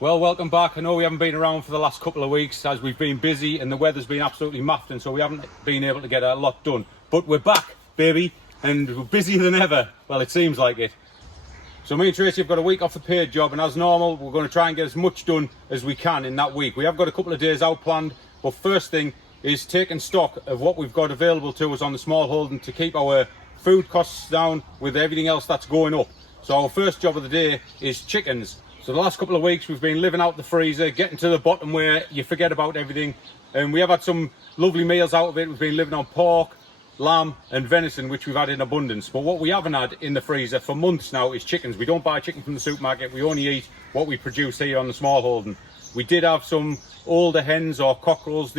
Well, welcome back. I know we haven't been around for the last couple of weeks as we've been busy and the weather's been absolutely muffed, so we haven't been able to get a lot done. But we're back, baby, and we're busier than ever. Well, it seems like it. So me and Tracy have got a week off the paid job, and as normal, we're going to try and get as much done as we can in that week. We have got a couple of days out planned, but first thing is taking stock of what we've got available to us on the Smallholding to keep our food costs down with everything else that's going up. So our first job of the day is chickens. So the last couple of weeks we've been living out the freezer, getting to the bottom where you forget about everything, and we have had some lovely meals out of it. We've been living on pork, lamb and venison, which we've had in abundance. But what we haven't had in the freezer for months now is chickens. We don't buy chicken from the supermarket, we only eat what we produce here on the Smallholding. We did have some older hens or cockerels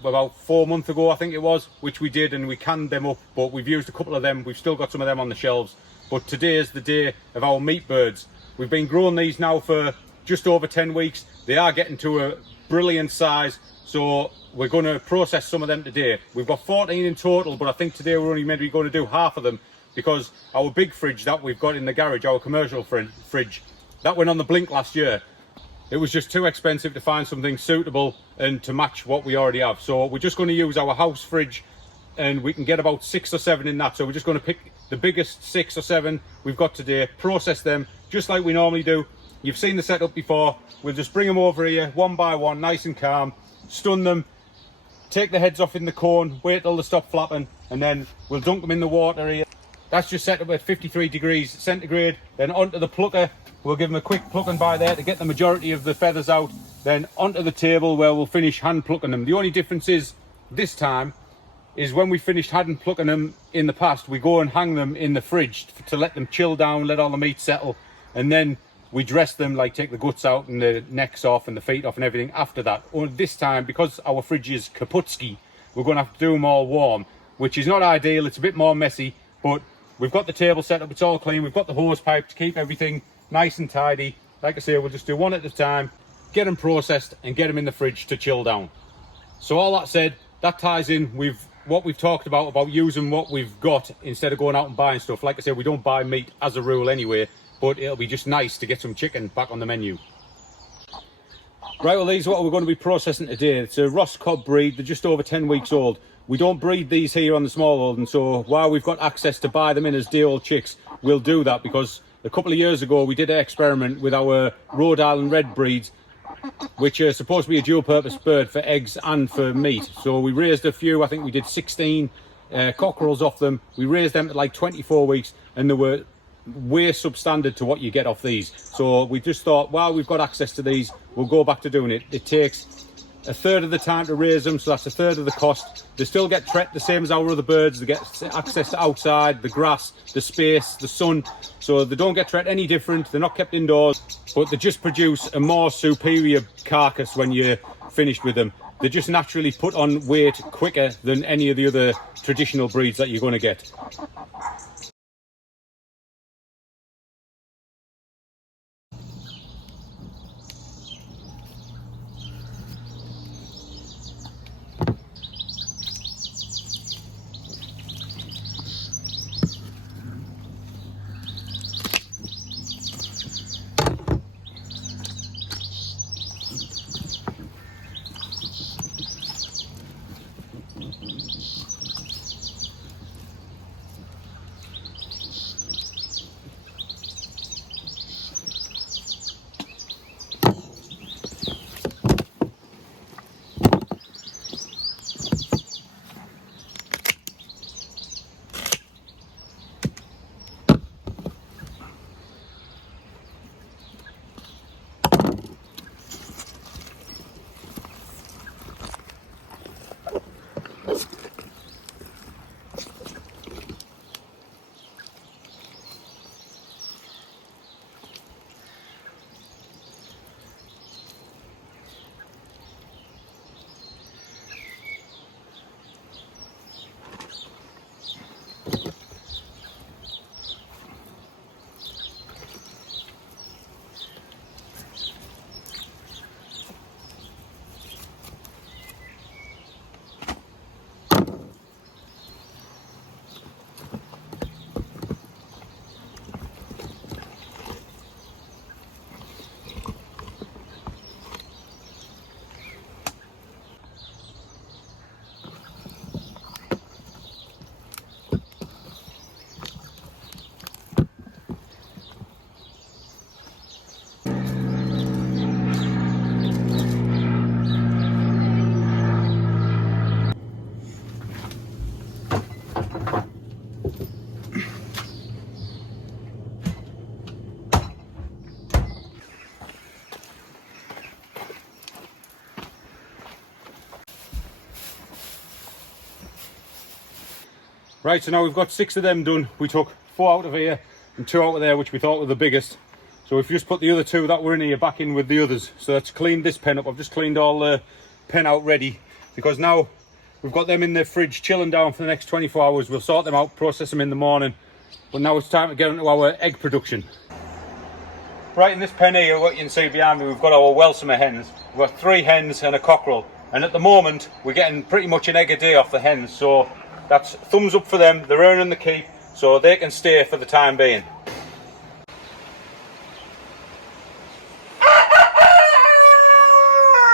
about 4 months ago, I think it was, which we did, and we canned them up, but we've used a couple of them. We've still got some of them on the shelves. But today is the day of our meat birds. We've been growing these now for just over 10 weeks. They are getting to a brilliant size, so we're going to process some of them today. We've got 14 in total, but I think today we're only maybe going to do half of them because our big fridge that we've got in the garage, our commercial fridge, that went on the blink last year. It was just too expensive to find something suitable and to match what we already have. So we're just going to use our house fridge, and we can get about 6 or 7 in that. So we're just going to pick the biggest 6 or 7 we've got today, process them just like we normally do. You've seen the setup before. We'll just bring them over here one by one, nice and calm, stun them, take the heads off in the cone, wait till they stop flapping, and then we'll dunk them in the water here. That's just set up at 53 degrees centigrade. Then onto the plucker, we'll give them a quick plucking by there to get the majority of the feathers out. Then onto the table where we'll finish hand plucking them. The only difference is this time is when we finished hand plucking them in the past, we go and hang them in the fridge to let them chill down, let all the meat settle, and then we dress them, like take the guts out and the necks off and the feet off and everything after that. Or this time, because our fridge is kaputski, we're going to have to do them all warm, which is not ideal. It's a bit more messy, but we've got the table set up, it's all clean. We've got the hose pipe to keep everything nice and tidy. Like I say, we'll just do one at a time, get them processed and get them in the fridge to chill down. So all that said, that ties in with what we've talked about using what we've got instead of going out and buying stuff. Like I said, we don't buy meat as a rule anyway, but it'll be just nice to get some chicken back on the menu. Right, well, these are what we're going to be processing today. It's a Ross Cobb breed. They're just over 10 weeks old. We don't breed these here on the Smallholding, so while we've got access to buy them in as day-old chicks, we'll do that, because a couple of years ago we did an experiment with our Rhode Island red breeds, which are supposed to be a dual-purpose bird for eggs and for meat. So we raised a few. I think we did 16 cockerels off them. We raised them at like 24 weeks, and they were way substandard to what you get off these. So we just thought, while we've got access to these, we'll go back to doing it. It takes a third of the time to raise them, so that's a third of the cost. They still get treat the same as our other birds. They get access to outside, the grass, the space, the sun, so they don't get treat any different. They're not kept indoors, but they just produce a more superior carcass when you're finished with them. They just naturally put on weight quicker than any of the other traditional breeds that you're going to get. Right, so now we've got 6 of them done. We took 4 out of here and 2 out of there, which we thought were the biggest. So we've just put the other 2 that were in here back in with the others. So that's cleaned this pen up. I've just cleaned all the pen out ready, because now we've got them in the fridge chilling down for the next 24 hours. We'll sort them out, process them in the morning. But now it's time to get into our egg production. Right, in this pen here, what you can see behind me, we've got our Welsummer hens. We've got 3 hens and a cockerel. And at the moment, we're getting pretty much an egg a day off the hens. So that's thumbs up for them. They're earning the keep, so they can stay for the time being.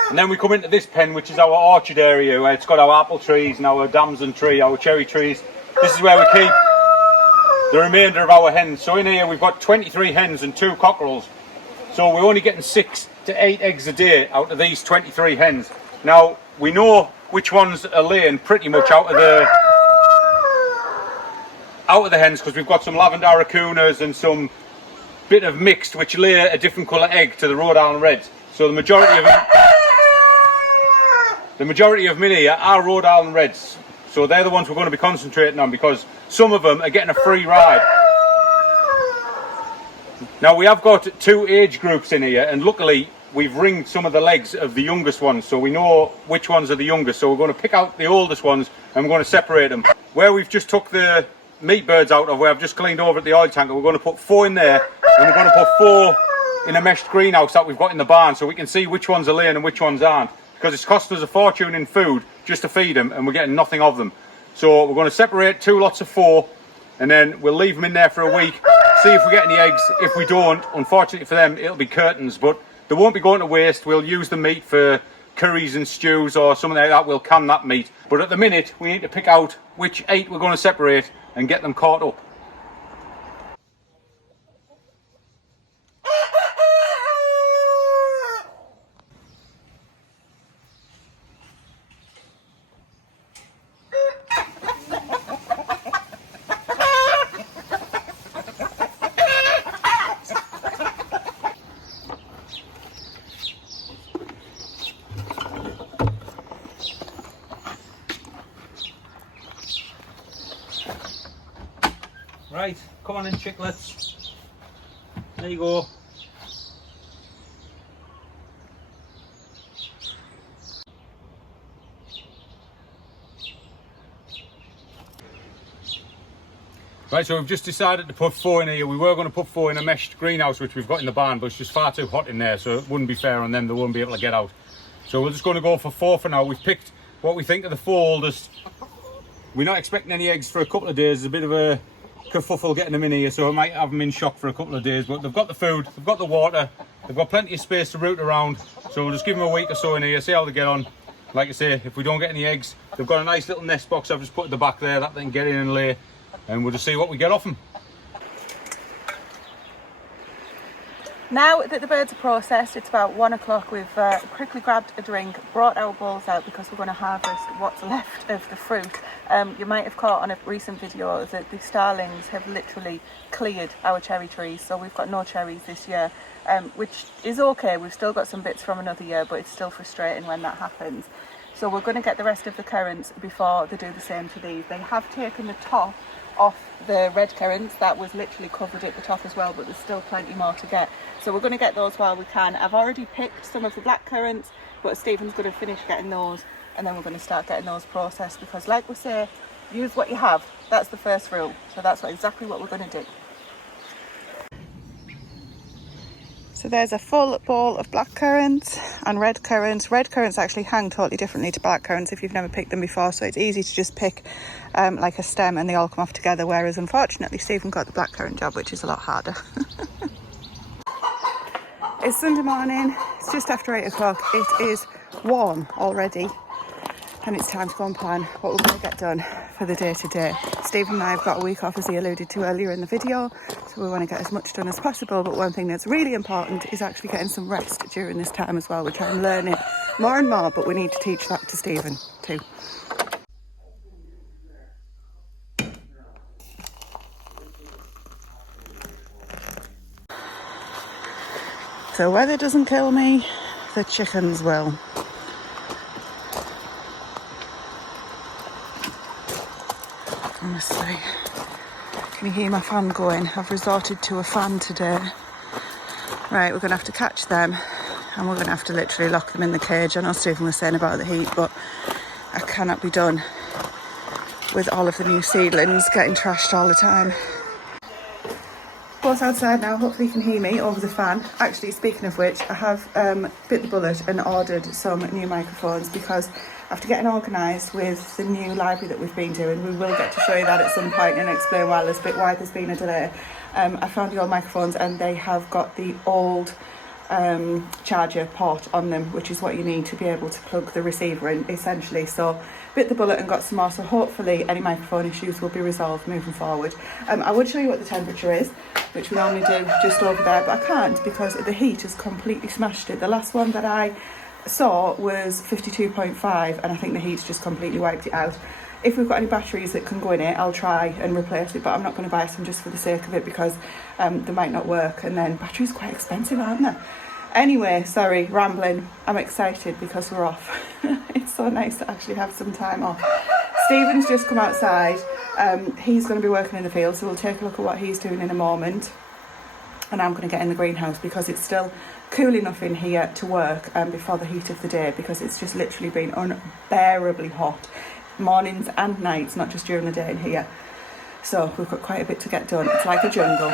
And then we come into this pen, which is our orchard area, where it's got our apple trees and our damson tree, our cherry trees. This is where we keep the remainder of our hens. So in here we've got 23 hens and 2 cockerels. So we're only getting 6 to 8 eggs a day out of these 23 hens. Now, we know which ones are laying pretty much out of the hens, because we've got some lavender aracunas and some bit of mixed, which lay a different colour egg to the Rhode Island Reds. So the majority of them in here are Rhode Island Reds. So they're the ones we're going to be concentrating on, because some of them are getting a free ride. Now, we have got 2 age groups in here, and luckily we've ringed some of the legs of the youngest ones, so we know which ones are the youngest. So we're going to pick out the oldest ones and we're going to separate them. Where we've just took the meat birds out of, where I've just cleaned over at the oil tanker, we're going to put 4 in there, and we're going to put 4 in a meshed greenhouse that we've got in the barn, so we can see which ones are laying and which ones aren't, because it's cost us a fortune in food just to feed them, and we're getting nothing of them. So we're going to separate 2 lots of 4, and then we'll leave them in there for a week, see if we get any eggs. If we don't, unfortunately for them, it'll be curtains, but they won't be going to waste. We'll use the meat for curries and stews or something like that. We'll can that meat. But at the minute, we need to pick out which 8 we're going to separate and get them caught up. Right, come on in, chicklets. There you go. Right, so we've just decided to put 4 in here. We were going to put 4 in a meshed greenhouse, which we've got in the barn, but it's just far too hot in there, so it wouldn't be fair on them. They wouldn't be able to get out. So we're just going to go for 4 for now. We've picked what we think are the 4 oldest. We're not expecting any eggs for a couple of days. There's a bit of a kerfuffle getting them in here, so I might have them in shock for a couple of days. But they've got the food, they've got the water, they've got plenty of space to root around. So we'll just give them a week or so in here, see how they get on. Like I say, if we don't get any eggs, they've got a nice little nest box I've just put at the back there that they can get in and lay, and we'll just see what we get off them. Now that the birds are processed, it's about 1 o'clock. We've quickly grabbed a drink, brought our bowls out because we're going to harvest what's left of the fruit. You might have caught on a recent video that the starlings have literally cleared our cherry trees, so we've got no cherries this year, which is okay. We've still got some bits from another year, but it's still frustrating when that happens. So we're going to get the rest of the currants before they do the same to these. They have taken the top off the red currants. That was literally covered at the top as well, but there's still plenty more to get. So we're going to get those while we can. I've already picked some of the black currants, but Stephen's going to finish getting those, and then we're going to start getting those processed, because like we say, use what you have. That's the first rule. So that's exactly what we're going to do. So there's a full bowl of black currants and red currants. Red currants actually hang totally differently to black currants if you've never picked them before, so it's easy to just pick like a stem and they all come off together, whereas unfortunately Stephen got the black currant job, which is a lot harder. It's Sunday morning, it's just after 8 o'clock, it is warm already, and it's time to go and plan what we're going to get done for the day today. Stephen and I have got a week off, as he alluded to earlier in the video, so we want to get as much done as possible, but one thing that's really important is actually getting some rest during this time as well, which I'm learning more and more, but we need to teach that to Stephen too. So weather doesn't kill me, the chickens will. honestly. Can you hear my fan going? I've resorted to a fan today. Right, we're going to have to catch them and we're going to have to literally lock them in the cage. I know Stephen was saying about the heat, but I cannot be done with all of the new seedlings getting trashed all the time. Both outside now, hopefully you can hear me over the fan. Actually, speaking of which, I have bit the bullet and ordered some new microphones because after getting organised with the new library that we've been doing, we will get to show you that at some point and explain why there's been a delay. I found the old microphones and they have got the old charger port on them, which is what you need to be able to plug the receiver in, essentially. So bit the bullet and got some more, so hopefully any microphone issues will be resolved moving forward. I would show you what the temperature is, which we normally do just over there, but I can't because the heat has completely smashed it. The last one that I saw was 52.5 and I think the heat's just completely wiped it out. If we've got any batteries that can go in it, I'll try and replace it, but I'm not going to buy some just for the sake of it because they might not work, and then batteries are quite expensive, aren't they? Anyway, sorry, rambling. I'm excited because we're off. It's so nice to actually have some time off. Stephen's just come outside. He's going to be working in the field, so we'll take a look at what he's doing in a moment. And I'm going to get in the greenhouse because it's still cool enough in here to work before the heat of the day, because it's just literally been unbearably hot. Mornings and nights, not just during the day in here. So we've got quite a bit to get done. It's like a jungle.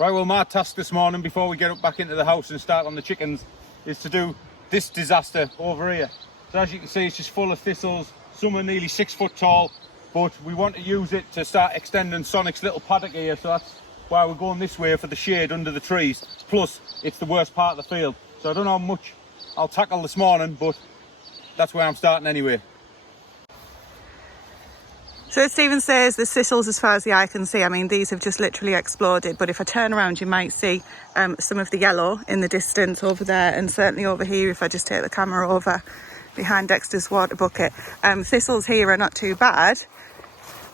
Right, well, my task this morning before we get up back into the house and start on the chickens is to do this disaster over here. So as you can see, it's just full of thistles. Some are nearly 6 foot tall, but we want to use it to start extending Sonic's little paddock here, so that's why we're going this way for the shade under the trees. Plus, it's the worst part of the field. So I don't know how much I'll tackle this morning, but that's where I'm starting anyway. So as Stephen says, the thistles, as far as the eye can see, I mean, these have just literally exploded. But if I turn around, you might see some of the yellow in the distance over there, and certainly over here, if I just take the camera over behind Dexter's water bucket. Thistles here are not too bad,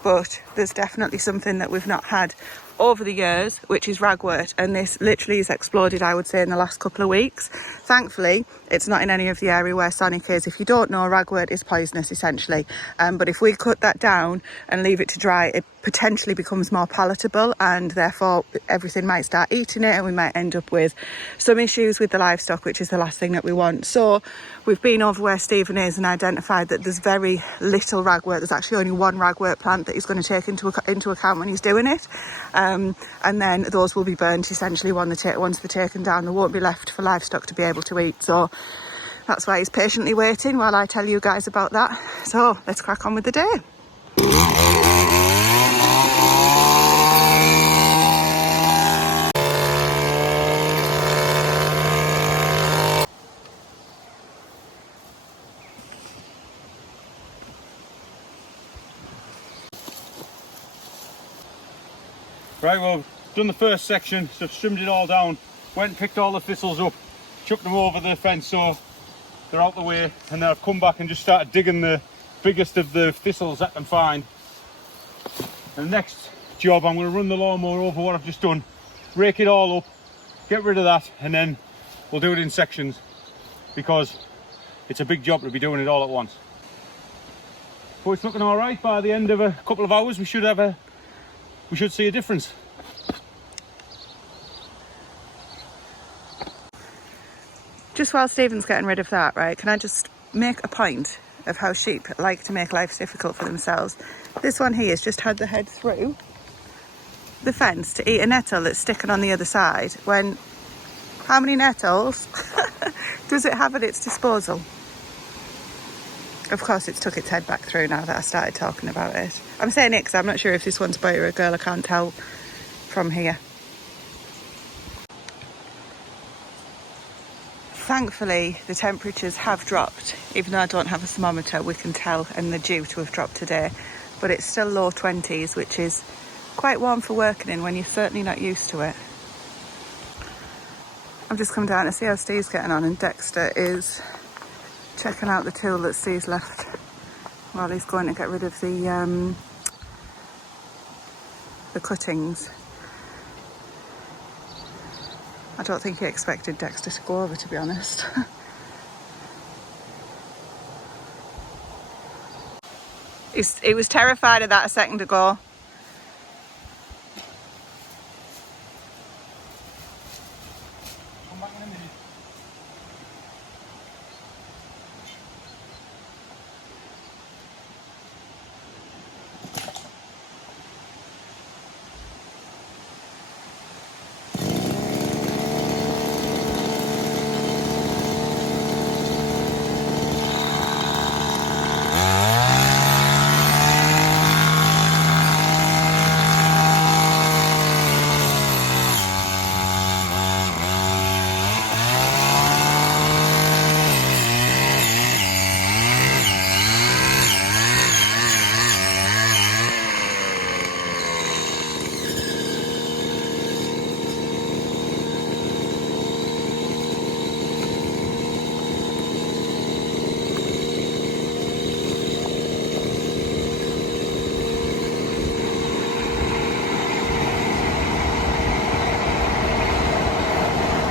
but there's definitely something that we've not had over the years, which is ragwort, and this literally has exploded, I would say, in the last couple of weeks. Thankfully, it's not in any of the area where Sonic is. If you don't know, ragwort is poisonous, essentially. But if we cut that down and leave it to dry, it potentially becomes more palatable, and therefore everything might start eating it, and we might end up with some issues with the livestock, which is the last thing that we want. So we've been over where Stephen is and identified that there's very little ragwort. There's actually only one ragwort plant that he's going to take into account when he's doing it. And then those will be burnt essentially once they're taken down. There won't be left for livestock to be able to eat. So that's why he's patiently waiting while I tell you guys about that. So let's crack on with the day. Right, well, done the first section, so I've trimmed it all down, went and picked all the thistles up, chucked them over the fence so they're out the way, and then I've come back and just started digging the biggest of the thistles I can find. And the next job, I'm going to run the lawnmower over what I've just done, rake it all up, get rid of that, and then we'll do it in sections because it's a big job to be doing it all at once. But it's looking all right. By the end of a couple of hours, we should see a difference. Just while Stephen's getting rid of that, right, can I just make a point of how sheep like to make life difficult for themselves? This one here has just had the head through the fence to eat a nettle that's sticking on the other side, when how many nettles does it have at its disposal? Of course, it's took its head back through now that I started talking about it. I'm saying it because I'm not sure if this one's a boy or a girl. I can't tell from here. Thankfully, the temperatures have dropped. Even though I don't have a thermometer, we can tell, and they're due to have dropped today. But it's still low 20s, which is quite warm for working in when you're certainly not used to it. I've just come down to see how Steve's getting on, and Dexter is checking out the tool that Steve's left while he's going to get rid of the cuttings. I don't think he expected Dexter to go over, to be honest. He was terrified of that a second ago. Come back in a minute.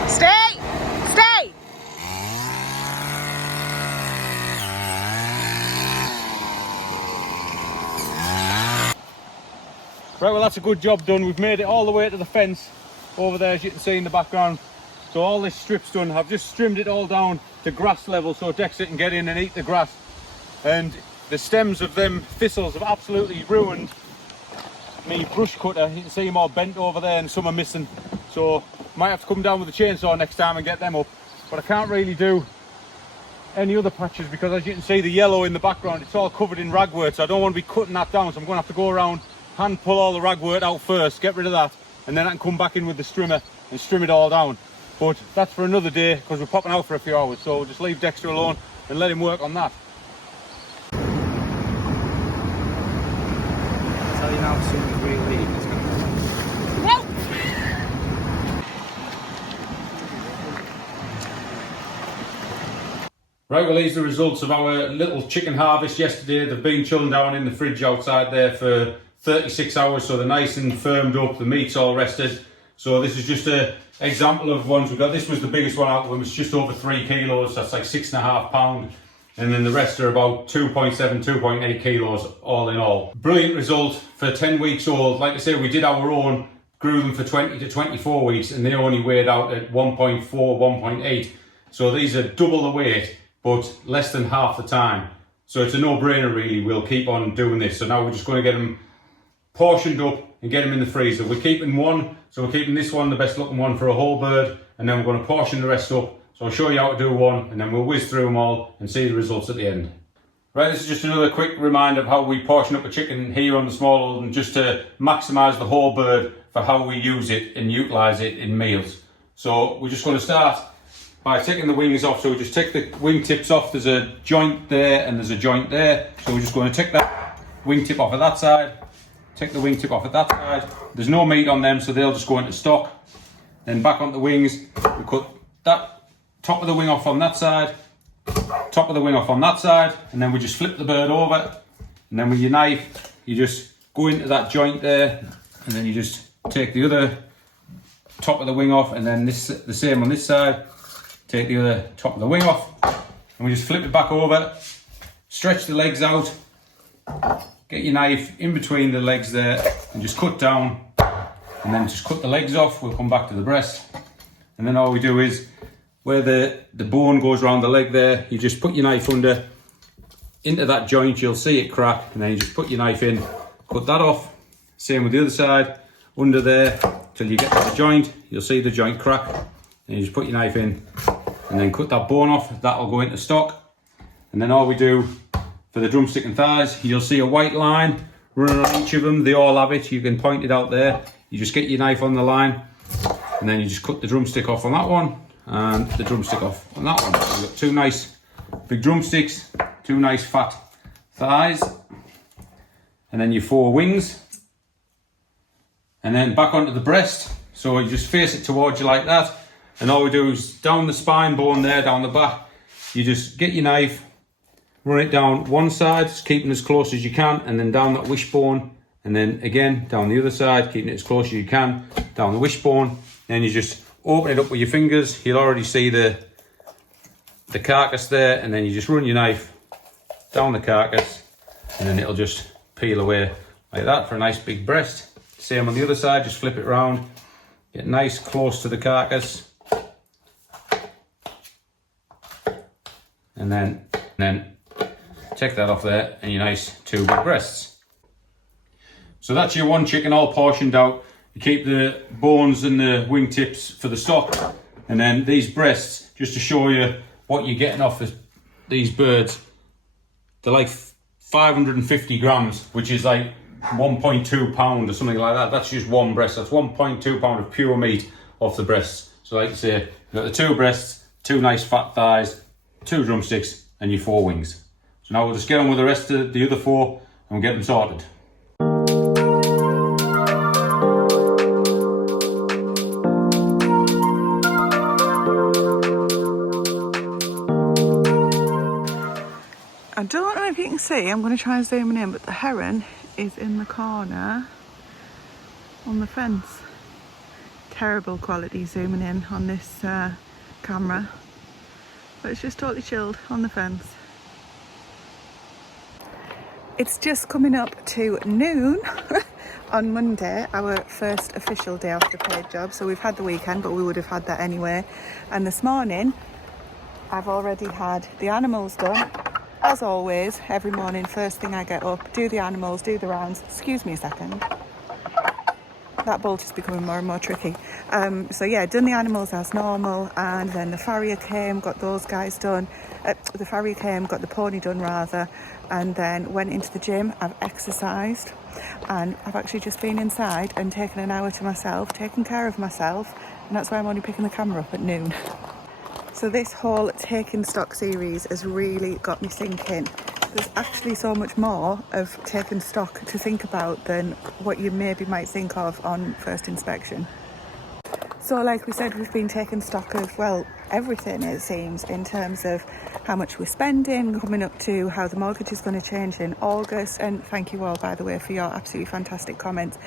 Stay! Stay! Right, well that's a good job done. We've made it all the way to the fence over there, as you can see in the background. So all this strip's done. I've just trimmed it all down to grass level so Dexter can get in and eat the grass. And the stems of them thistles have absolutely ruined me brush cutter. You can see them all bent over there and some are missing. So might have to come down with a chainsaw next time and get them up. But I can't really do any other patches because, as you can see, the yellow in the background, it's all covered in ragwort. So I don't want to be cutting that down. So I'm going to have to go around, hand pull all the ragwort out first, get rid of that, and then I can come back in with the strimmer and trim it all down. But that's for another day because we're popping out for a few hours. So we'll just leave Dexter alone and let him work on that. I'll tell you now, as soon as we leave, it's going to Right, well these are the results of our little chicken harvest yesterday. They've been chilling down in the fridge outside there for 36 hours, so they're nice and firmed up, the meat's all rested. So this is just an example of ones we got. This was the biggest one out of them, it's just over 3 kilos, that's like 6.5 pounds. And then the rest are about 2.7, 2.8 kilos all in all. Brilliant result for 10 weeks old. Like I say, we did our own, grew them for 20 to 24 weeks, and they only weighed out at 1.4, 1.8. So these are double the weight, but less than half the time. So it's a no-brainer really, we'll keep on doing this. So now we're just going to get them portioned up and get them in the freezer. We're keeping one, so we're keeping this one, the best looking one, for a whole bird, and then we're going to portion the rest up. So I'll show you how to do one, and then we'll whiz through them all and see the results at the end. Right, this is just another quick reminder of how we portion up a chicken here on the Smallholding, just to maximise the whole bird for how we use it and utilise it in meals. So we're just going to start by taking the wings off. So we just take the wing tips off. There's a joint there and there's a joint there. So we're just going to take that wing tip off of that side, take the wing tip off of that side. There's no meat on them, so they'll just go into stock. Then back on the wings, we cut that top of the wing off on that side, top of the wing off on that side, and then we just flip the bird over, and then with your knife you just go into that joint there, and then you just take the other top of the wing off, and then the same on this side, take the other top of the wing off, and we just flip it back over, stretch the legs out, get your knife in between the legs there and just cut down, and then just cut the legs off. We'll come back to the breast, and then all we do is where the bone goes around the leg there, you just put your knife under into that joint, you'll see it crack, and then you just put your knife in, cut that off. Same with the other side, under there till you get to the joint, you'll see the joint crack, and you just put your knife in and then cut that bone off. That'll go into stock. And then all we do for the drumstick and thighs, you'll see a white line running on each of them. They all have it, you can point it out there. You just get your knife on the line, and then you just cut the drumstick off on that one and the drumstick off on that one. So we've got two nice big drumsticks, two nice fat thighs, and then your 4 wings, and then back onto the breast. So you just face it towards you like that, and all we do is down the spine bone there, down the back, you just get your knife, run it down one side, just keeping as close as you can, and then down that wishbone, and then again down the other side, keeping it as close as you can, down the wishbone. Then you just open it up with your fingers, you'll already see the carcass there, and then you just run your knife down the carcass, and then it'll just peel away like that for a nice big breast. Same on the other side, just flip it around, get nice close to the carcass, and then take that off there, and your nice 2 big breasts. So that's your one chicken all portioned out. You keep the bones and the wingtips for the stock, and then these breasts, just to show you what you're getting off of these birds, they're like 550 grams, which is like 1.2 pound or something like that. That's just one breast. That's 1.2 pound of pure meat off the breasts. So like I say, you've got the 2 breasts, 2 nice fat thighs, 2 drumsticks, and your 4 wings. So now we'll just get on with the rest of the other 4 and we'll get them sorted. I don't know if you can see, I'm going to try and zoom in, but the heron is in the corner on the fence. Terrible quality zooming in on this camera, but it's just totally chilled on the fence. It's just coming up to noon on Monday, our first official day off the paid job. So we've had the weekend, but we would have had that anyway. And this morning, I've already had the animals done. As always, every morning, first thing I get up, do the animals, do the rounds. Excuse me a second. That bolt is becoming more and more tricky. So yeah, done the animals as normal, and then the farrier came, got those guys done. The farrier came, got the pony done rather, and then went into the gym. I've exercised, and I've actually just been inside and taken an hour to myself, taken care of myself, and that's why I'm only picking the camera up at noon. So this whole taking stock series has really got me thinking. There's actually so much more of taking stock to think about than what you maybe might think of on first inspection. So like we said, we've been taking stock of, well, everything it seems, in terms of how much we're spending, coming up to how the mortgage is going to change in August. And thank you all, by the way, for your absolutely fantastic comments.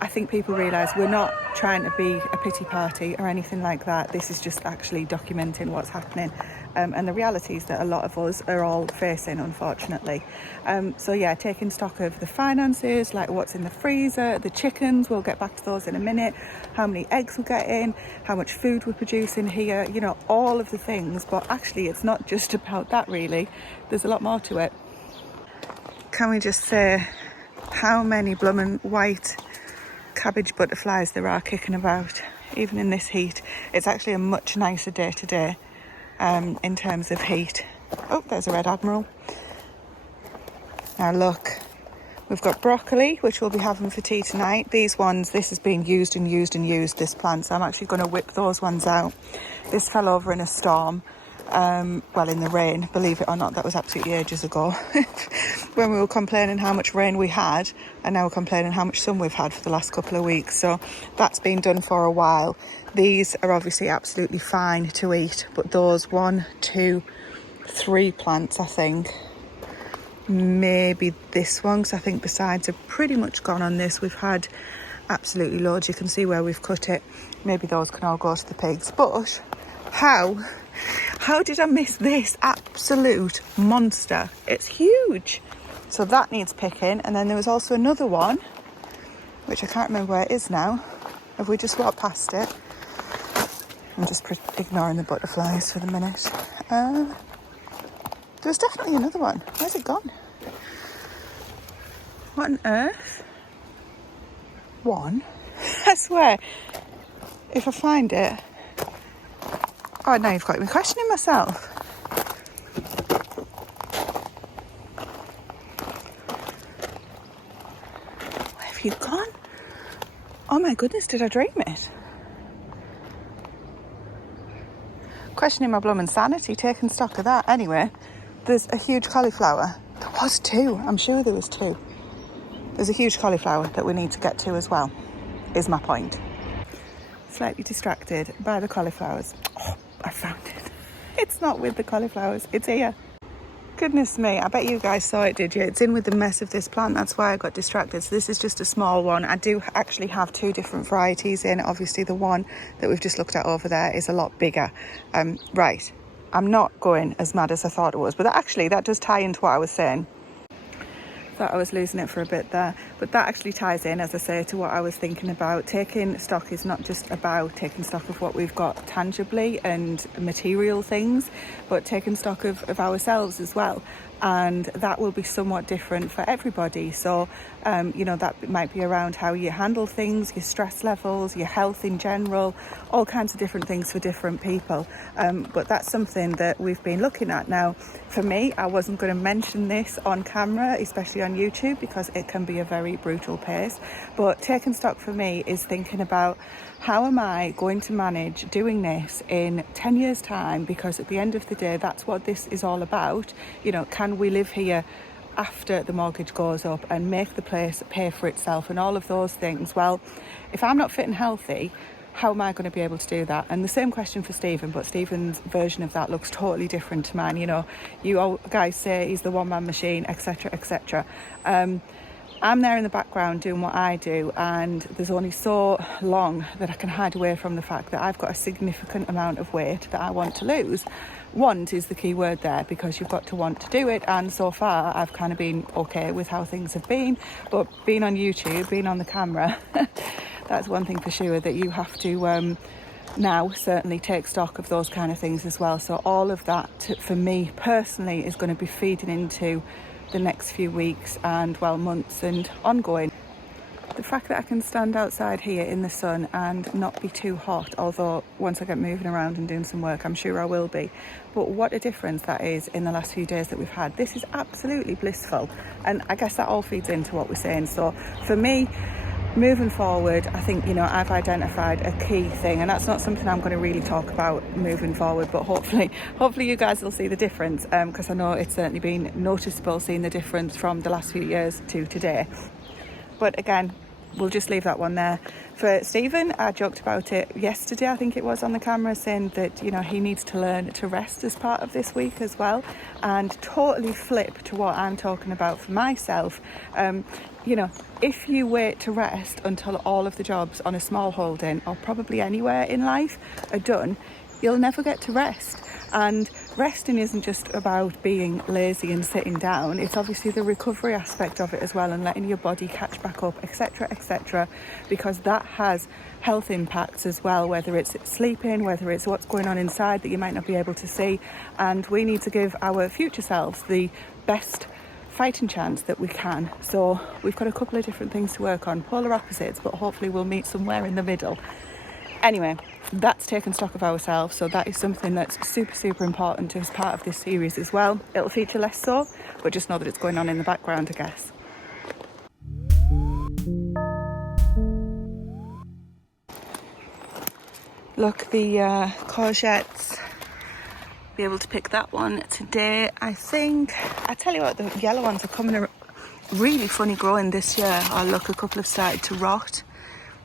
I think people realise we're not trying to be a pity party or anything like that. This is just actually documenting what's happening and the realities that a lot of us are all facing, unfortunately. So yeah, taking stock of the finances, like what's in the freezer, the chickens, we'll get back to those in a minute, how many eggs we're getting, how much food we're producing here, you know, all of the things. But actually it's not just about that really, there's a lot more to it. Can we just say how many bloomin' white cabbage butterflies there are kicking about, even in this heat? It's actually a much nicer day today in terms of heat. Oh, there's a red admiral. Now look, we've got broccoli, which we'll be having for tea tonight. These ones, this has been used and used and used, this plant, so I'm actually going to whip those ones out. This fell over in a storm, well, in the rain, believe it or not. That was absolutely ages ago when we were complaining how much rain we had, and now we're complaining how much sun we've had for the last couple of weeks. So that's been done for a while. These are obviously absolutely fine to eat, but those 1, 2, 3 plants, I think, maybe this one, because I think the sides are pretty much gone on this. We've had absolutely loads. You can see where we've cut it. Maybe those can all go to the pigs. But how did I miss this absolute monster? It's huge. So that needs picking. And then there was also another one, which I can't remember where it is now. Have we just walked past it? I'm just ignoring the butterflies for the minute. There's definitely another one. Where's it gone? What on earth? One? I swear, if I find it... Oh, now you've got me questioning myself. Where have you gone? Oh my goodness, did I dream it? Questioning my blooming sanity, taking stock of that. Anyway, there's a huge cauliflower. There was 2, I'm sure there was 2. There's a huge cauliflower that we need to get to as well, is my point. Slightly distracted by the cauliflowers. Oh, I found it. It's not with the cauliflowers, it's here. Goodness me, I bet you guys saw it, did you? It's in with the mess of this plant, that's why I got distracted. So this is just a small one. I do actually have 2 different varieties in. Obviously the one that we've just looked at over there is a lot bigger. Right, I'm not going as mad as I thought it was, but actually that does tie into what I was saying. Thought I was losing it for a bit there, but that actually ties in, as I say, to what I was thinking about. Taking stock is not just about taking stock of what we've got tangibly and material things, but taking stock of ourselves as well. And that will be somewhat different for everybody. So, you know, that might be around how you handle things, your stress levels, your health in general, all kinds of different things for different people. But that's something that we've been looking at. Now, for me, I wasn't going to mention this on camera, especially on YouTube, because it can be a very brutal pace. But taking stock for me is thinking about, how am I going to manage doing this in 10 years time? Because at the end of the day, that's what this is all about. You know, can we live here after the mortgage goes up and make the place pay for itself and all of those things? Well, if I'm not fit and healthy, how am I going to be able to do that? And the same question for Stephen, but Stephen's version of that looks totally different to mine. You know, you all guys say he's the one-man machine, etc., etc. I'm there in the background doing what I do, and there's only so long that I can hide away from the fact that I've got a significant amount of weight that I want to lose. Want is the key word there, because you've got to want to do it, and so far I've kind of been okay with how things have been. But being on YouTube, being on the camera, that's one thing for sure, that you have to now certainly take stock of those kind of things as well. So all of that for me personally is going to be feeding into the next few weeks and, well, months and ongoing. The fact that I can stand outside here in the sun and not be too hot, although once I get moving around and doing some work, I'm sure I will be. But what a difference that is in the last few days that we've had. This is absolutely blissful. And I guess that all feeds into what we're saying. So for me, moving forward, I think, you know, I've identified a key thing, and that's not something I'm going to really talk about moving forward, but hopefully you guys will see the difference, because I know it's certainly been noticeable seeing the difference from the last few years to today. But again, we'll just leave that one there. For Stephen, I joked about it yesterday, I think it was, on the camera, saying that, you know, he needs to learn to rest as part of this week as well, and totally flip to what I'm talking about for myself. You know, if you wait to rest until all of the jobs on a smallholding, or probably anywhere in life, are done, you'll never get to rest. And resting isn't just about being lazy and sitting down. It's obviously the recovery aspect of it as well, and letting your body catch back up, etc., etc., because that has health impacts as well, whether it's sleeping, whether it's what's going on inside that you might not be able to see. And we need to give our future selves the best fighting chance that we can. So we've got a couple of different things to work on, polar opposites, but hopefully we'll meet somewhere in the middle. Anyway, that's taking stock of ourselves, so that is something that's super important as part of this series as well. It'll feature less so, but just know that it's going on in the background, I guess. Look, the courgettes, be able to pick that one today, I think. I tell you what, the yellow ones are coming really funny growing this year. Oh look, a couple have started to rot.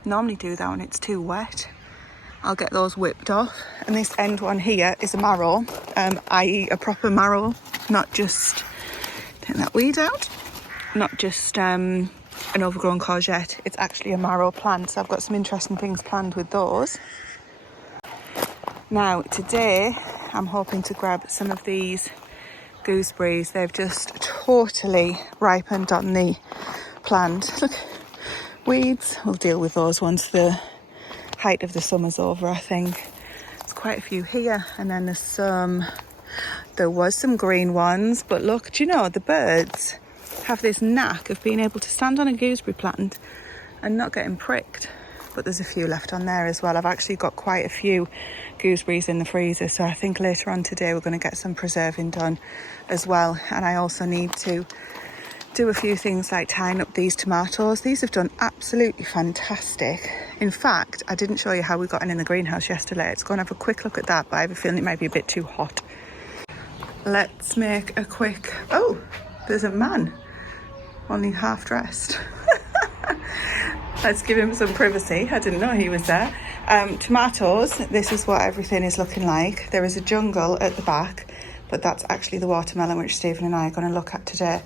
Normally do that when it's too wet. I'll get those whipped off. And this end one here is a marrow, i.e. a proper marrow, not just, take that weed out, not just an overgrown courgette. It's actually a marrow plant, so I've got some interesting things planned with those. Now today I'm hoping to grab some of these gooseberries. They've just totally ripened on the plant. Look, weeds, we'll deal with those once the height of the summer's over, I think. There's quite a few here, and then there was some green ones, but look, do you know, the birds have this knack of being able to stand on a gooseberry plant and not getting pricked. But there's a few left on there as well. I've actually got quite a few gooseberries in the freezer, so I think later on today we're going to get some preserving done as well. And I also need to do a few things like tying up these tomatoes. These have done absolutely fantastic. In fact, I didn't show you how we got in the greenhouse yesterday. Let's go and have a quick look at that, but I have a feeling it might be a bit too hot. Let's make a quick... Oh, there's a man, only half dressed. Let's give him some privacy. I didn't know he was there. Tomatoes, this is what everything is looking like. There is a jungle at the back, but that's actually the watermelon which Stephen and I are going to look at today.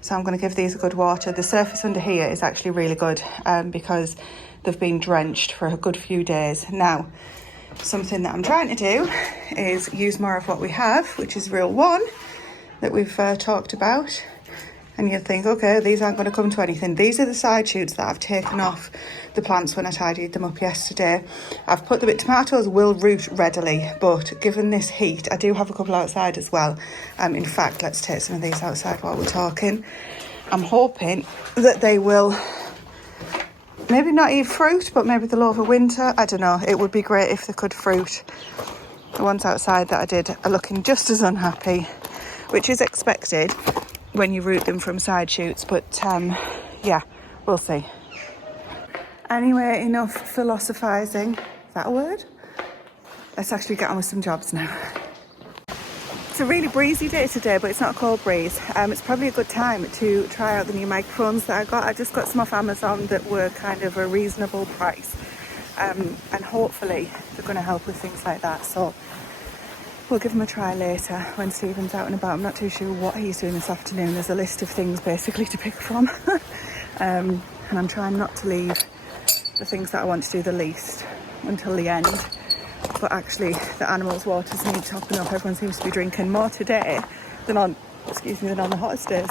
So I'm going to give these a good water. The surface under here is actually really good because they've been drenched for a good few days. Now, something that I'm trying to do is use more of what we have, which is Real One that we've talked about. And you'd think, okay, these aren't going to come to anything. These are the side shoots that I've taken off the plants when I tidied them up yesterday. I've put them in. Tomatoes will root readily, but given this heat, I do have a couple outside as well. In fact, let's take some of these outside while we're talking. I'm hoping that they will maybe not eat fruit, but maybe they'll overwinter. I don't know. It would be great if they could fruit. The ones outside that I did are looking just as unhappy, which is expected when you root them from side shoots, but yeah, we'll see. Anyway, enough philosophising. Is that a word? Let's actually get on with some jobs now. It's a really breezy day today, but it's not a cold breeze. It's probably a good time to try out the new microphones that I got. I just got some off Amazon that were kind of a reasonable price, and hopefully they're going to help with things like that. So we'll give them a try later when Stephen's out and about. I'm not too sure what he's doing this afternoon. There's a list of things basically to pick from. And I'm trying not to leave the things that I want to do the least until the end. But actually the animals' waters need topping up. Everyone seems to be drinking more today than on the hottest days.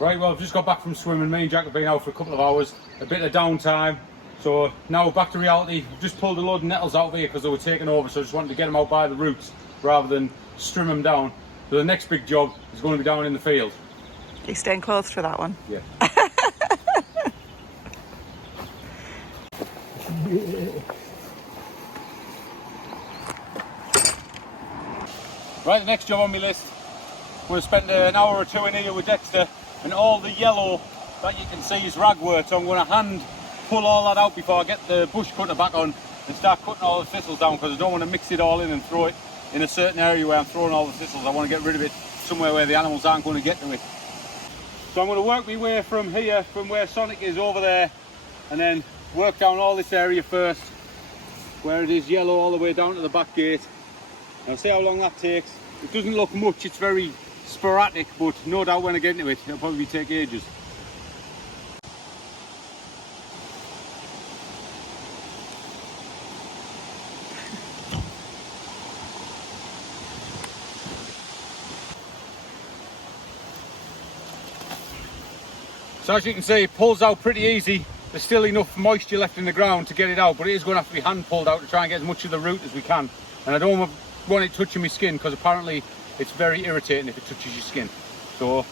Right, well, I've just got back from swimming. Me and Jack have been out for a couple of hours, a bit of downtime. So now we're back to reality. We've just pulled a load of nettles out of here because they were taking over, so I just wanted to get them out by the roots rather than strim them down. So the next big job is going to be down in the field. Are you staying close for that one? Yeah. Right, the next job on my list, we're going to spend an hour or two in here with Dexter, and all the yellow that you can see is ragwort, so I'm going to hand pull all that out before I get the bush cutter back on and start cutting all the thistles down, because I don't want to mix it all in and throw it in a certain area where I'm throwing all the thistles. I want to get rid of it somewhere where the animals aren't going to get to it. So I'm going to work my way from here, from where Sonic is over there, and then work down all this area first, where it is yellow all the way down to the back gate. And I'll see how long that takes. It doesn't look much, it's very sporadic, but no doubt when I get into it, it'll probably take ages. So as you can see, it pulls out pretty easy. There's still enough moisture left in the ground to get it out, but it is going to have to be hand pulled out to try and get as much of the root as we can. And I don't want it touching my skin, because apparently it's very irritating if it touches your skin. So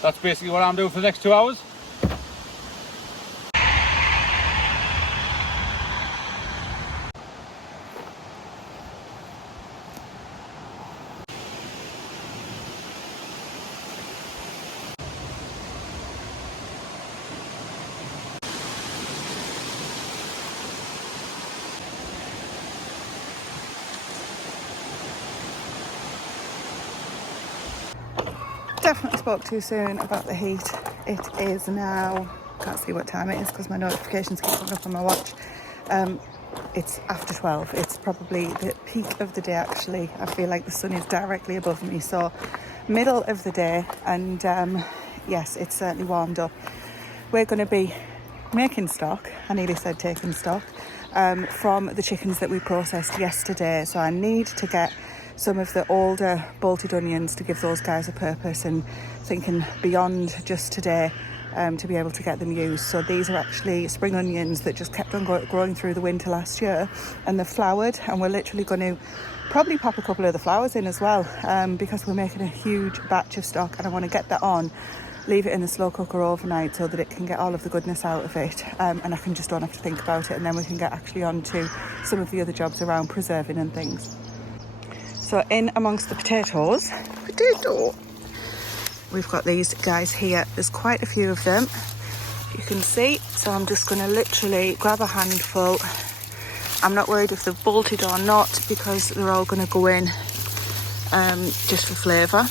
that's basically what I'm doing for the next 2 hours. Definitely spoke too soon about the heat. It is now, can't see what time it is because my notifications keep coming up on my watch. It's after 12. It's probably the peak of the day actually. I feel like the sun is directly above me, so middle of the day, and yes, it's certainly warmed up. We're going to be making stock, I nearly said taking stock, from the chickens that we processed yesterday. So I need to get some of the older bolted onions to give those guys a purpose, and thinking beyond just today to be able to get them used. So these are actually spring onions that just kept on growing through the winter last year, and they're flowered, and we're literally going to probably pop a couple of the flowers in as well, because we're making a huge batch of stock and I want to get that on, leave it in the slow cooker overnight so that it can get all of the goodness out of it, and I can just don't have to think about it, and then we can get actually on to some of the other jobs around preserving and things. So in amongst the potatoes, we've got these guys here. There's quite a few of them, you can see. So I'm just going to literally grab a handful. I'm not worried if they're bolted or not, because they're all going to go in just for flavour.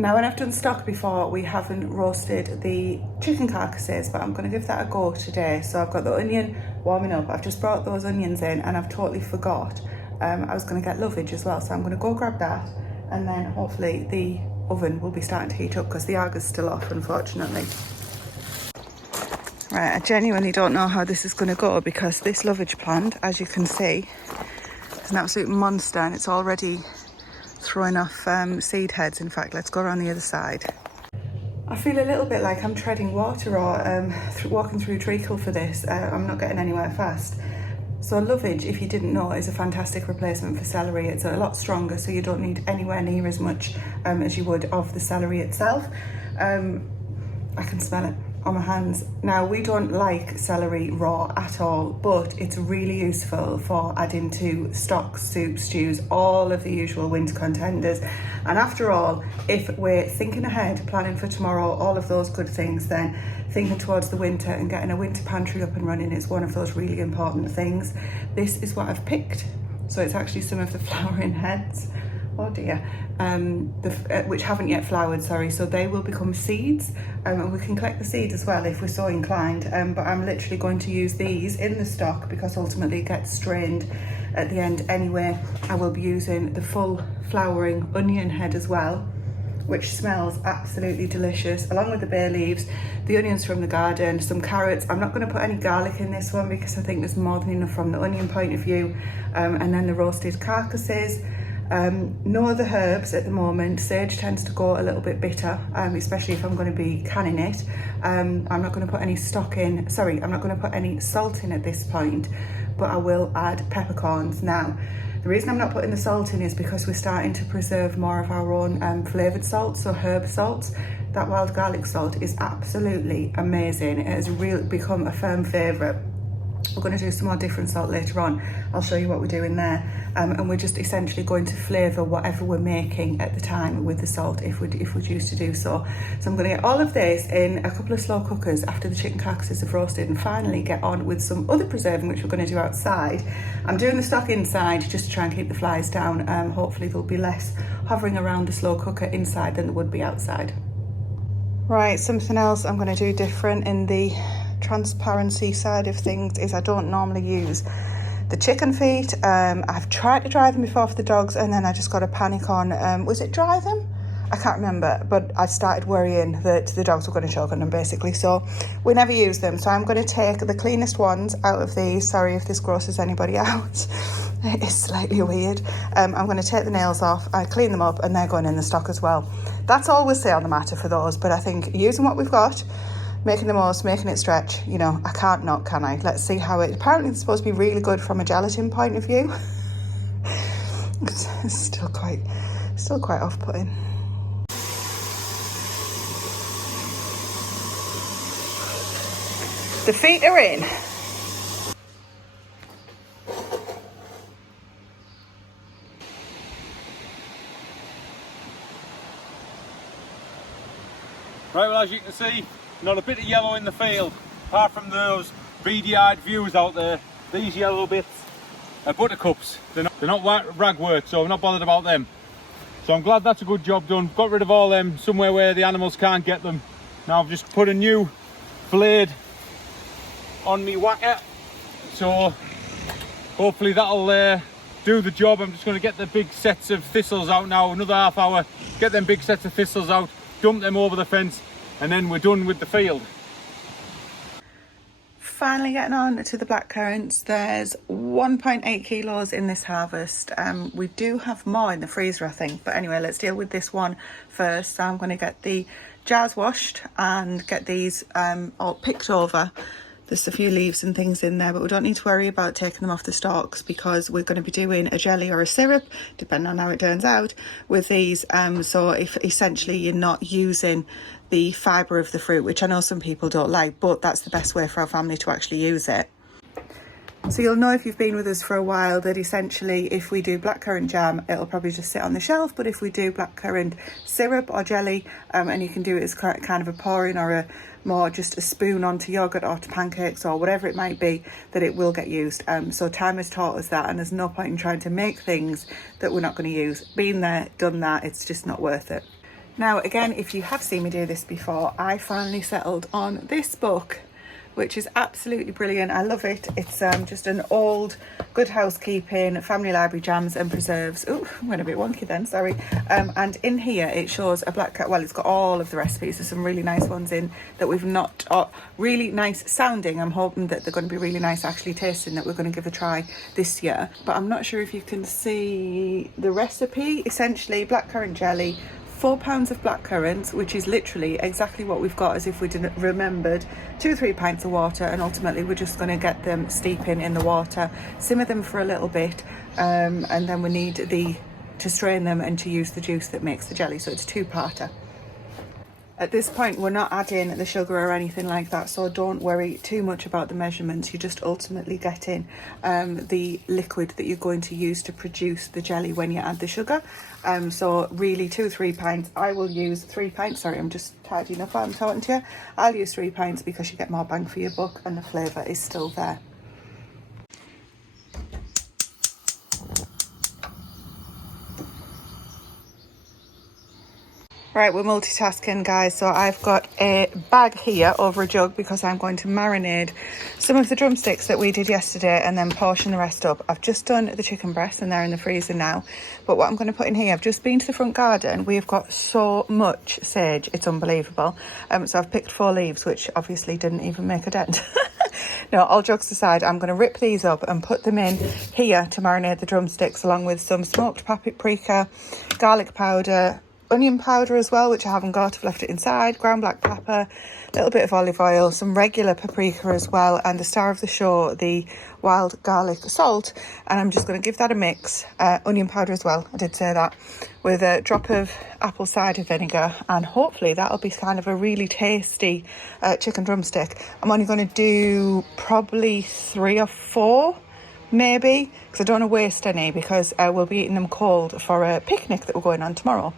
Now, when I've done stock before, we haven't roasted the chicken carcasses, but I'm going to give that a go today. So I've got the onion warming up. I've just brought those onions in and I've totally forgot I was going to get lovage as well. So I'm going to go grab that, and then hopefully the oven will be starting to heat up because the agar's still off, unfortunately. Right, I genuinely don't know how this is going to go because this lovage plant, as you can see, is an absolute monster and it's already throwing off seed heads. In fact, let's go around the other side. I feel a little bit like I'm treading water or walking through treacle for this. I'm not getting anywhere fast. So lovage, if you didn't know, is a fantastic replacement for celery. It's a lot stronger, so you don't need anywhere near as much as you would of the celery itself. I can smell it on my hands. Now, we don't like celery raw at all, but it's really useful for adding to stocks, soups, stews, all of the usual winter contenders. And after all, if we're thinking ahead, planning for tomorrow, all of those good things, then thinking towards the winter and getting a winter pantry up and running is one of those really important things. This is what I've picked. So it's actually some of the flowering heads. Oh dear, which haven't yet flowered, sorry, so they will become seeds, and we can collect the seeds as well if we're so inclined, but I'm literally going to use these in the stock because ultimately it gets strained at the end anyway. I will be using the full flowering onion head as well, which smells absolutely delicious, along with the bay leaves, the onions from the garden, some carrots. I'm not going to put any garlic in this one because I think there's more than enough from the onion point of view, and then the roasted carcasses. No other herbs at the moment. Sage tends to go a little bit bitter, especially if I'm going to be canning it. I'm not going to put any I'm not going to put any salt in at this point, but I will add peppercorns. Now, the reason I'm not putting the salt in is because we're starting to preserve more of our own flavoured salts, so herb salts. That wild garlic salt is absolutely amazing. It has really become a firm favourite. We're going to do some more different salt later on. I'll show you what we're doing there. And we're just essentially going to flavour whatever we're making at the time with the salt if we choose to do so. So I'm going to get all of this in a couple of slow cookers after the chicken carcasses have roasted, and finally get on with some other preserving which we're going to do outside. I'm doing the stock inside just to try and keep the flies down. Hopefully there'll be less hovering around the slow cooker inside than there would be outside. Right, something else I'm going to do different in the transparency side of things is I don't normally use the chicken feet. I've tried to dry them before for the dogs, and then I just got a panic on was it dry them? I can't remember, but I started worrying that the dogs were going to choke on them basically, so we never use them. So I'm going to take the cleanest ones out of these. Sorry if this grosses anybody out. It is slightly weird. I'm going to take the nails off, I clean them up, and they're going in the stock as well. That's all we'll say on the matter for those, but I think using what we've got, making the most, making it stretch, you know, I can't not, can I? Let's see how it... Apparently it's supposed to be really good from a gelatin point of view. It's still quite off-putting. The feet are in. Right, well, as you can see, not a bit of yellow in the field, apart from those beady-eyed views out there. These yellow bits are buttercups. They're not ragwort, so I'm not bothered about them. So I'm glad that's a good job done. Got rid of all them somewhere where the animals can't get them. Now I've just put a new blade on me whacker, so hopefully that'll do the job. I'm just going to get the big sets of thistles out now, another half hour, get them big sets of thistles out, dump them over the fence, and then we're done with the field. Finally getting on to the blackcurrants. There's 1.8 kilos in this harvest. We do have more in the freezer, I think, but anyway, let's deal with this one first. So I'm going to get the jars washed and get these all picked over. There's a few leaves and things in there, but we don't need to worry about taking them off the stalks because we're going to be doing a jelly or a syrup, depending on how it turns out, with these. So if essentially you're not using the fibre of the fruit, which I know some people don't like, but that's the best way for our family to actually use it. So you'll know if you've been with us for a while that essentially if we do blackcurrant jam, it'll probably just sit on the shelf, but if we do blackcurrant syrup or jelly, and you can do it as kind of a pouring or a more just a spoon onto yogurt or to pancakes or whatever it might be, that it will get used. So time has taught us that, and there's no point in trying to make things that we're not going to use. Been there, done that, it's just not worth it. Now again, if you have seen me do this before, I finally settled on this book, which is absolutely brilliant. I love it. It's just an old Good Housekeeping Family Library Jams and Preserves. Oh, I went a bit wonky then, sorry. And in here it shows a blackcurrant. Well, it's got all of the recipes. There's some really nice ones in that we've not, really nice sounding. I'm hoping that they're going to be really nice actually tasting, that we're going to give a try this year. But I'm not sure if you can see the recipe. Essentially, blackcurrant jelly, 4 pounds of blackcurrants, which is literally exactly what we've got as if we didn't remembered, 2 or 3 pints of water, and ultimately we're just going to get them steeping in the water, simmer them for a little bit, and then we need to strain them and to use the juice that makes the jelly, so it's a two-parter. At this point, we're not adding the sugar or anything like that, so don't worry too much about the measurements. You're just ultimately getting the liquid that you're going to use to produce the jelly when you add the sugar. So really 2 or 3 pints. I will use 3 pints. Sorry, I'm just tidying up while I'm talking to you. I'll use 3 pints because you get more bang for your buck and the flavour is still there. Right, we're multitasking, guys, so I've got a bag here over a jug because I'm going to marinate some of the drumsticks that we did yesterday and then portion the rest up. I've just done the chicken breasts and they're in the freezer now, but what I'm going to put in here, I've just been to the front garden. We've got so much sage, it's unbelievable. So I've picked 4 leaves, which obviously didn't even make a dent. No, all jokes aside, I'm going to rip these up and put them in here to marinate the drumsticks, along with some smoked paprika, garlic powder, onion powder as well, which I haven't got. I've left it inside, ground black pepper, a little bit of olive oil, some regular paprika as well, and the star of the show, the wild garlic salt. And I'm just going to give that a mix, onion powder as well, I did say that, with a drop of apple cider vinegar, and hopefully that'll be kind of a really tasty chicken drumstick. I'm only going to do probably 3 or 4 maybe, because I don't want to waste any, because we'll be eating them cold for a picnic that we're going on tomorrow.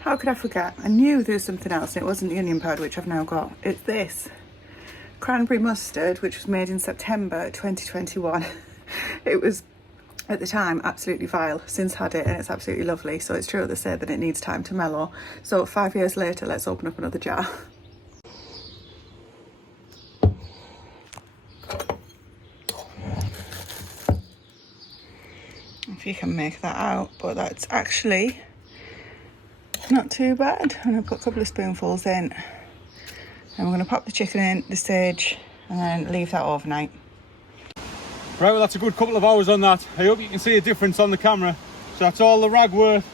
How could I forget? I knew there was something else, and it wasn't the onion powder, which I've now got. It's this cranberry mustard, which was made in September 2021. It was, at the time, absolutely vile. Since had it, and it's absolutely lovely. So it's true what they say, that it needs time to mellow. So 5 years later, let's open up another jar. If you can make that out, but that's actually not too bad. I'm going to put a couple of spoonfuls in, and we're going to pop the chicken in, the sage, and then leave that overnight. Right, well, that's a good couple of hours on that. I hope you can see a difference on the camera. So that's all the ragwort,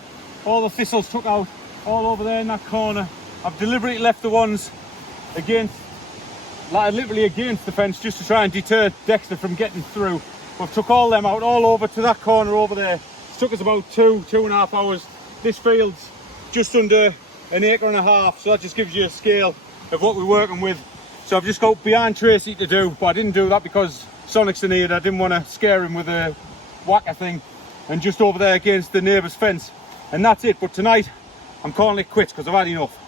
all the thistles took out, all over there in that corner. I've deliberately left the ones against, like literally against the fence, just to try and deter Dexter from getting through. We've took all them out, all over to that corner over there. It took us about 2.5 hours. This field's just under 1.5 acres, so that just gives you a scale of what we're working with. So I've just got behind Tracy to do, but I didn't do that because Sonic's in here and I didn't want to scare him with a whacker thing, and just over there against the neighbour's fence, and that's it. But tonight I'm calling it quits because I've had enough.